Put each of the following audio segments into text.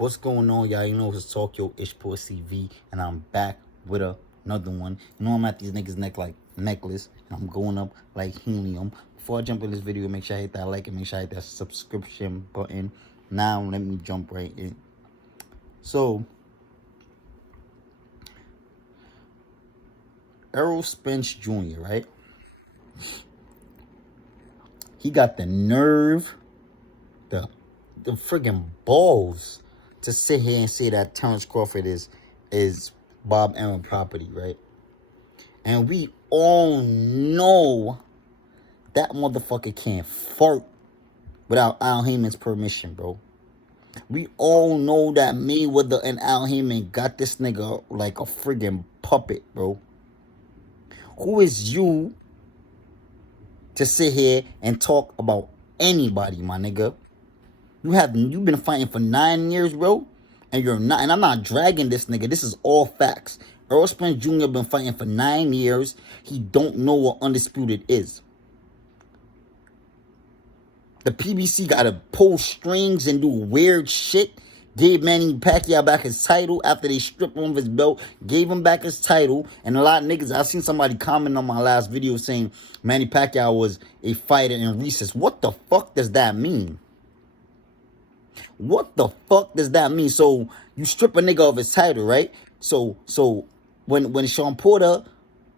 What's going on, y'all? You know it's Tokyo Ishport CV, and I'm back with another one. You know I'm at these niggas' neck like necklace, and I'm going up like helium. Before I jump in this video, make sure I hit that like and make sure I hit that subscription button. Now let me jump right in. So, Errol Spence Jr., right? He got the nerve, the friggin' balls to sit here and say that Terrence Crawford is Bob Arum property, right? And we all know that motherfucker can't fart without Al Heyman's permission, bro. We all know that Mayweather and Al Heyman got this nigga like a friggin' puppet, bro. Who is you to sit here and talk about anybody, my nigga? You've been fighting for 9 years, bro, and you're not. And I'm not dragging this nigga. This is all facts. Errol Spence Jr. been fighting for 9 years. He don't know what undisputed is. The PBC gotta pull strings and do weird shit. Gave Manny Pacquiao back his title after they stripped him of his belt. Gave him back his title. And a lot of niggas, I seen somebody comment on my last video saying Manny Pacquiao was a fighter in recess. What the fuck does that mean? What the fuck does that mean? So you strip a nigga of his title, right? So when Sean Porter,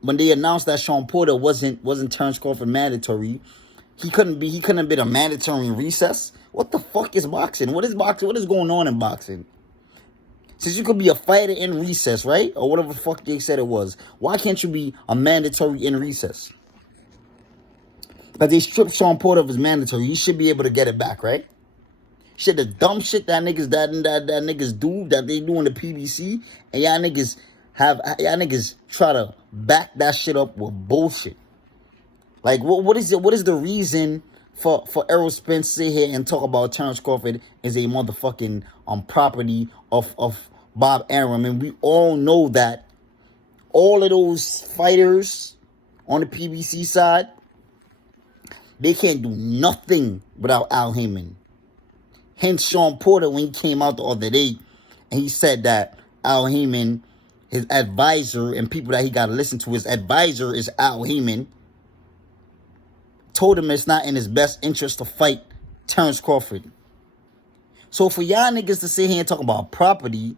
when they announced that Sean Porter wasn't Terrence Crawford mandatory, he couldn't have been a mandatory in recess. What the fuck is boxing? What is boxing? What is going on in boxing? Since you could be a fighter in recess, right? Or whatever the fuck they said it was. Why can't you be a mandatory in recess? Because they stripped Sean Porter of his mandatory. He should be able to get it back, right? Shit, the dumb shit that niggas do, that they do in the PBC, and y'all niggas try to back that shit up with bullshit. Like, what is the reason for Errol Spence to sit here and talk about Terrence Crawford as a motherfucking property of Bob Arum? And we all know that all of those fighters on the PBC side, they can't do nothing without Al Heyman. Hence Sean Porter, when he came out the other day and he said that Al Heyman, his advisor, and people that he got to listen to, his advisor is Al Heyman, told him it's not in his best interest to fight Terrence Crawford. So for y'all niggas to sit here and talk about property,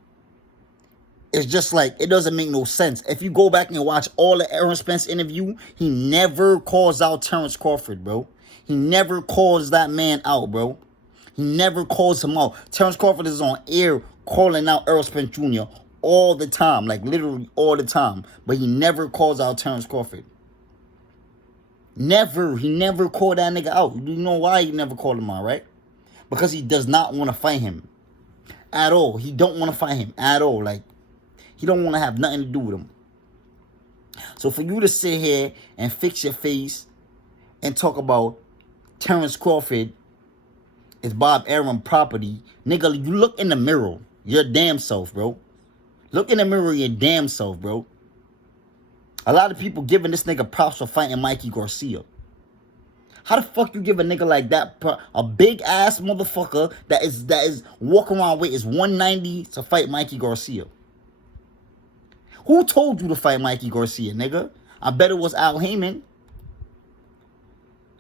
it's just like, it doesn't make no sense. If you go back and watch all the Errol Spence interview, he never calls out Terrence Crawford, bro. He never calls that man out, bro. He never calls him out. Terrence Crawford is on air calling out Errol Spence Jr. all the time. Like, literally all the time. But he never calls out Terrence Crawford. Never. He never called that nigga out. You know why he never called him out, right? Because he does not want to fight him. At all. He don't want to fight him. At all. Like, he don't want to have nothing to do with him. So for you to sit here and fix your face and talk about Terrence Crawford is Bob Arum property, nigga, you look in the mirror. Your damn self, bro. Look in the mirror your damn self, bro. A lot of people giving this nigga props for fighting Mikey Garcia. How the fuck you give a nigga like that, a big ass motherfucker that is walking around weight is 190 to fight Mikey Garcia? Who told you to fight Mikey Garcia, nigga? I bet it was Al Heyman.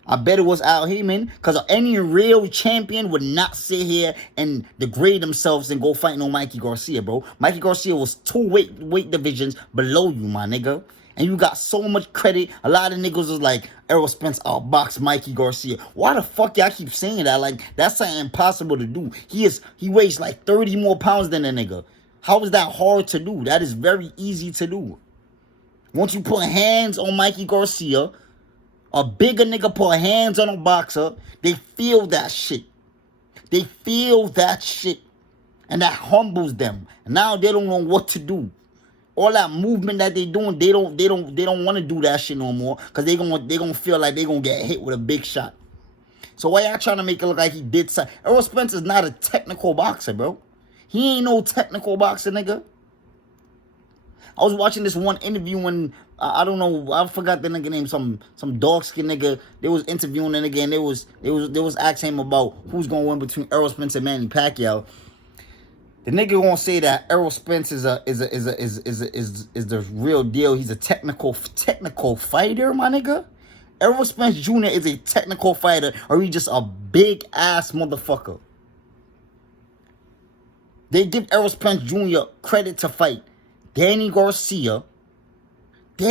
I bet it was Al Heyman, because any real champion would not sit here and degrade themselves and go fight no Mikey Garcia, bro. Mikey Garcia was 2 weight divisions below you, my nigga. And you got so much credit. A lot of niggas was like, Errol Spence outboxed Mikey Garcia. Why the fuck y'all keep saying that? Like, that's something impossible to do. He weighs like 30 more pounds than a nigga. How is that hard to do? That is very easy to do. Once you put hands on Mikey Garcia, a bigger nigga put hands on a boxer, they feel that shit. They feel that shit. And that humbles them. And now they don't know what to do. All that movement that they doing, they don't want to do that shit no more. Because they gonna feel like they gonna get hit with a big shot. So why y'all trying to make it look like he did something? Errol Spence is not a technical boxer, bro. He ain't no technical boxer, nigga. I was watching this one interview when, I don't know, I forgot the nigga name, some dog skin nigga. They was interviewing the nigga and they was asking him about who's gonna win between Errol Spence and Manny Pacquiao. The nigga gonna say that Errol Spence is the real deal. He's a technical fighter, my nigga. Errol Spence Jr. is a technical fighter, or he just a big ass motherfucker. They give Errol Spence Jr. credit to fight Danny Garcia, my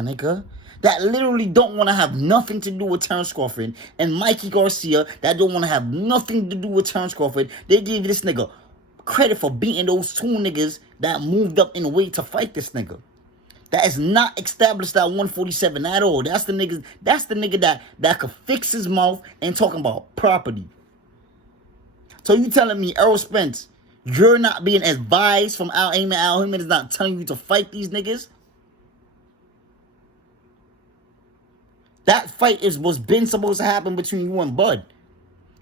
nigga, that literally don't want to have nothing to do with Terrence Crawford, and Mikey Garcia that don't want to have nothing to do with Terrence Crawford. They give this nigga credit for beating those two niggas that moved up in weight to fight this nigga. That is not established at 147 at all. That's the nigga that could fix his mouth and talking about property. So you telling me, Errol Spence, you're not being advised from Al Heyman? Al Heyman is not telling you to fight these niggas? That fight was been supposed to happen between you and Bud.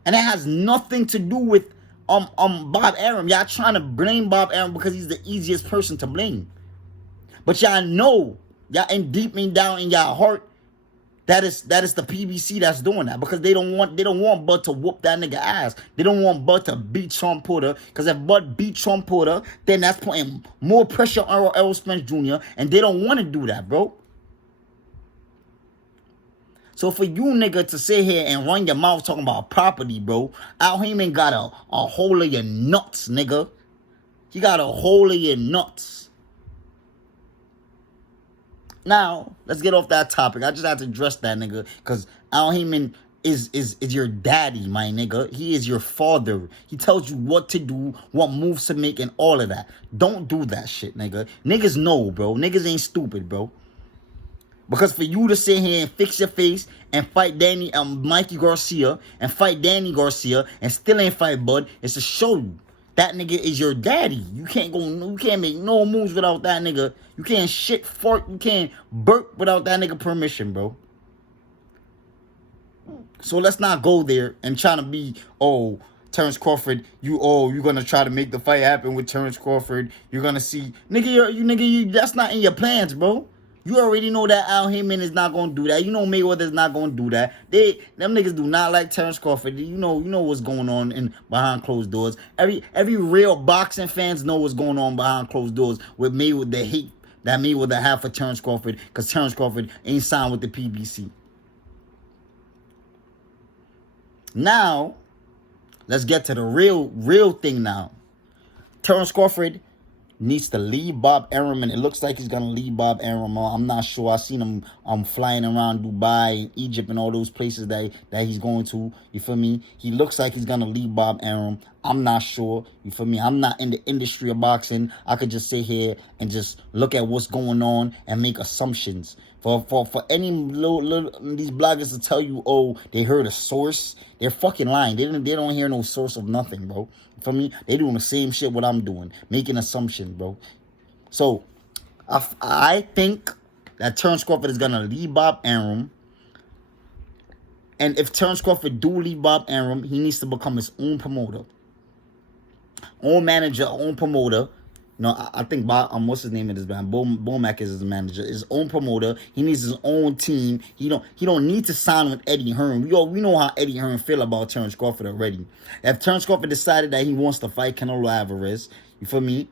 And it has nothing to do with Bob Arum. Y'all trying to blame Bob Arum because he's the easiest person to blame. But y'all know, y'all deep down in y'all heart, that is the PBC that's doing that, because they don't want Bud to whoop that nigga ass. They don't want Bud to beat Sean Porter, because if Bud beat Sean Porter, then that's putting more pressure on Errol Spence Jr. and they don't want to do that, bro. So for you, nigga, to sit here and run your mouth talking about property, bro, Al Heyman got a hole of your nuts, nigga. He got a hole of your nuts. Now, let's get off that topic. I just have to address that, nigga, because Al Heyman is your daddy, my nigga. He is your father. He tells you what to do, what moves to make, and all of that. Don't do that shit, nigga. Niggas know, bro. Niggas ain't stupid, bro. Because for you to sit here and fix your face and fight Mikey Garcia and fight Danny Garcia and still ain't fight Bud, it's to show you that nigga is your daddy. You can't make no moves without that nigga. You can't shit, fart, you can't burp without that nigga permission, bro. So let's not go there and try to be, Terrence Crawford, you're gonna try to make the fight happen with Terrence Crawford. You're gonna see, nigga, that's not in your plans, bro. You already know that Al Heyman is not gonna do that. You know Mayweather's not gonna do that. Them niggas do not like Terrence Crawford. You know what's going on behind closed doors. Every real boxing fans know what's going on behind closed doors with Mayweather, the hate that Mayweather have for Terrence Crawford, because Terrence Crawford ain't signed with the PBC. Now, let's get to the real thing now. Terrence Crawford needs to leave Bob Arum, and it looks like he's gonna leave Bob Arum. I'm not sure. I seen him flying around Dubai, Egypt, and all those places that he's going to. You feel me? He looks like he's gonna leave Bob Arum. I'm not sure. You feel me? I'm not in the industry of boxing. I could just sit here and just look at what's going on and make assumptions. For any these bloggers to tell you, they heard a source, they're fucking lying. They don't hear no source of nothing, bro. For me, they doing the same shit what I'm doing, making assumptions, bro. So I think that Terrence Crawford is gonna leave Bob Arum, and if Terrence Crawford do leave Bob Arum, he needs to become his own promoter, own manager, own promoter. No, I think what's his name in this band? Bomac is his manager. His own promoter. He needs his own team. He don't need to sign with Eddie Hearn. We know how Eddie Hearn feel about Terrence Crawford already. If Terrence Crawford decided that he wants to fight Canelo Alvarez, you feel me?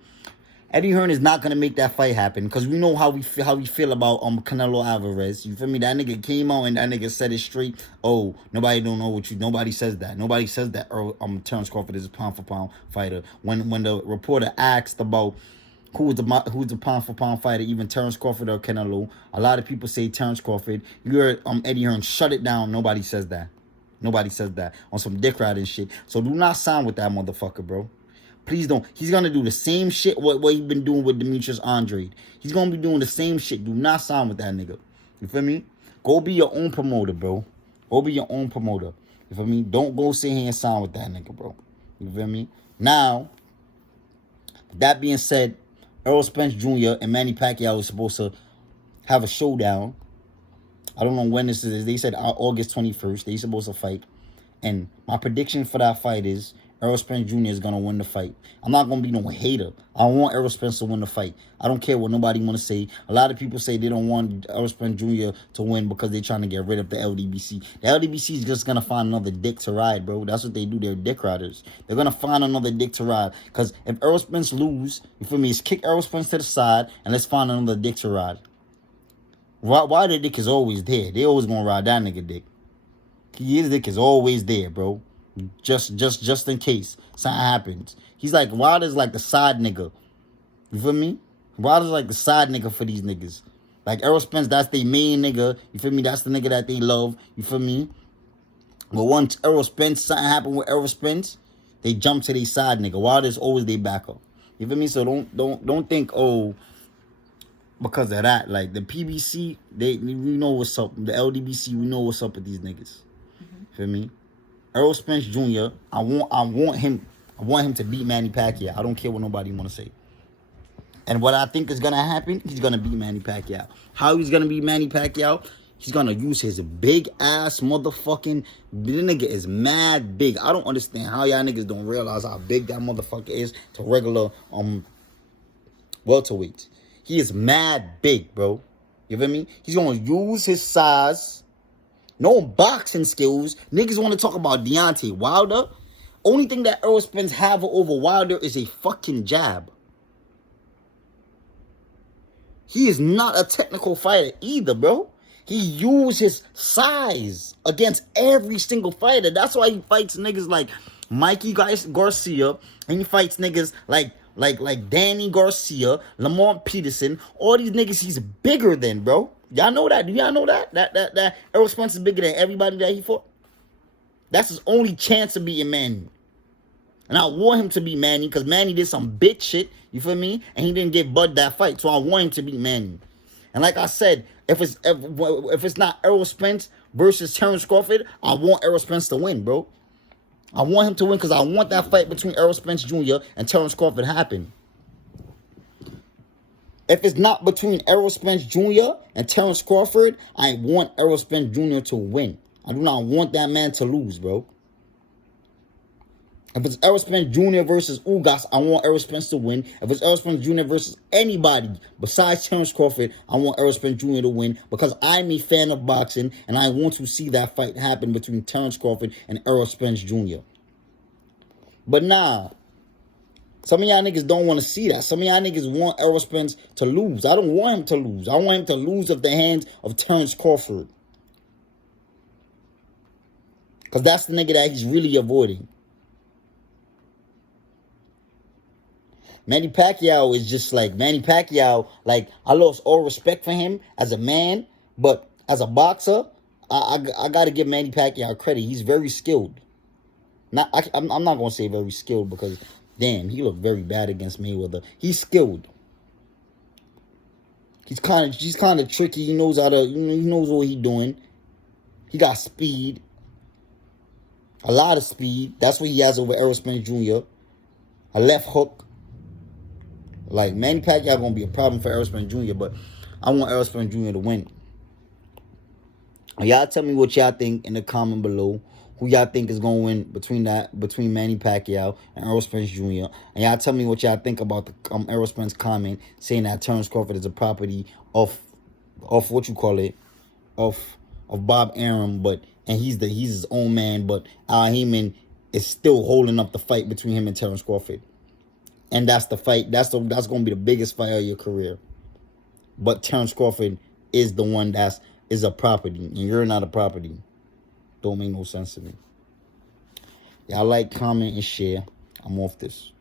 Eddie Hearn is not gonna make that fight happen, because we know how we feel about Canelo Alvarez. You feel me? That nigga came out and that nigga said it straight. Nobody don't know what you. Nobody says that. Nobody says that. Terrence Crawford is a pound for pound fighter. When the reporter asked about who's the pound for pound fighter, even Terrence Crawford or Canelo, a lot of people say Terrence Crawford. You heard Eddie Hearn shut it down. Nobody says that. Nobody says that on some dick riding shit. So do not sign with that motherfucker, bro. Please don't. He's going to do the same shit what he's been doing with Demetrius Andrade. He's going to be doing the same shit. Do not sign with that nigga. You feel me? Go be your own promoter, bro. Go be your own promoter. You feel me? Don't go sit here and sign with that nigga, bro. You feel me? Now, that being said, Errol Spence Jr. and Manny Pacquiao is supposed to have a showdown. I don't know when this is. They said August 21st. They're supposed to fight. And my prediction for that fight is Errol Spence Jr. is gonna win the fight. I'm not gonna be no hater. I want Errol Spence to win the fight. I don't care what nobody wanna say. A lot of people say they don't want Errol Spence Jr. to win because they're trying to get rid of the LDBC. The LDBC is just gonna find another dick to ride, bro. That's what they do. They're dick riders. They're gonna find another dick to ride. Cause if Errol Spence lose, you feel me? It's kick Errol Spence to the side and let's find another dick to ride. Why the dick is always there? They always gonna ride that nigga dick. His dick is always there, bro. Just in case something happens. He's like Wilder's like the side nigga. You feel me? Wilder's like the side nigga for these niggas. Like Errol Spence, that's their main nigga. You feel me? That's the nigga that they love. You feel me? But once Errol Spence, something happened with Errol Spence, they jump to their side nigga. Wilder's always their backup. You feel me? So don't think, oh, because of that. Like the PBC, we know what's up. The LDBC, we know what's up with these niggas. Feel me? Errol Spence Jr. I want him to beat Manny Pacquiao. I don't care what nobody want to say. And what I think is gonna happen, he's gonna beat Manny Pacquiao. How he's gonna beat Manny Pacquiao? He's gonna use his big ass motherfucking. The nigga is mad big. I don't understand how y'all niggas don't realize how big that motherfucker is to regular welterweights. He is mad big, bro. You feel me? He's gonna use his size. No boxing skills. Niggas want to talk about Deontay Wilder. Only thing that Errol Spence have over Wilder is a fucking jab. He is not a technical fighter either, bro. He uses his size against every single fighter. That's why he fights niggas like Mikey Garcia, and he fights niggas like Danny Garcia, Lamont Peterson. All these niggas he's bigger than, bro. Y'all know that? Do y'all know that? That Errol Spence is bigger than everybody that he fought? That's his only chance of beating Manny. And I want him to beat Manny because Manny did some bitch shit, you feel me? And he didn't get Bud that fight. So I want him to beat Manny. And like I said, if it's not Errol Spence versus Terrence Crawford, I want Errol Spence to win, bro. I want him to win because I want that fight between Errol Spence Jr. and Terrence Crawford happen. If it's not between Errol Spence Jr. and Terrence Crawford, I want Errol Spence Jr. to win. I do not want that man to lose, bro. If it's Errol Spence Jr. versus Ugas, I want Errol Spence to win. If it's Errol Spence Jr. versus anybody besides Terrence Crawford, I want Errol Spence Jr. to win because I'm a fan of boxing and I want to see that fight happen between Terrence Crawford and Errol Spence Jr. But nah, some of y'all niggas don't want to see that. Some of y'all niggas want Errol Spence to lose. I don't want him to lose. I want him to lose at the hands of Terrence Crawford. Because that's the nigga that he's really avoiding. Manny Pacquiao is just like, Manny Pacquiao, like, I lost all respect for him as a man, but as a boxer, I got to give Manny Pacquiao credit. He's very skilled. I'm not going to say very skilled because, damn, he looked very bad against Mayweather. He's skilled. He's kind of tricky. He knows how to, he knows what he's doing. He got speed. A lot of speed. That's what he has over Errol Spence Jr. A left hook. Like, Manny Pacquiao gonna be a problem for Errol Spence Jr., but I want Errol Spence Jr. to win. Y'all tell me what y'all think in the comment below. Who y'all think is gonna win between Manny Pacquiao and Errol Spence Jr. And y'all tell me what y'all think about the Errol Spence comment saying that Terrence Crawford is a property of what you call it, of Bob Arum, and he's his own man, but Al Heyman is still holding up the fight between him and Terrence Crawford. And that's the fight. That's going to be the biggest fight of your career. But Terrence Crawford is the one is a property. And you're not a property. Don't make no sense to me. Y'all like, comment, and share. I'm off this.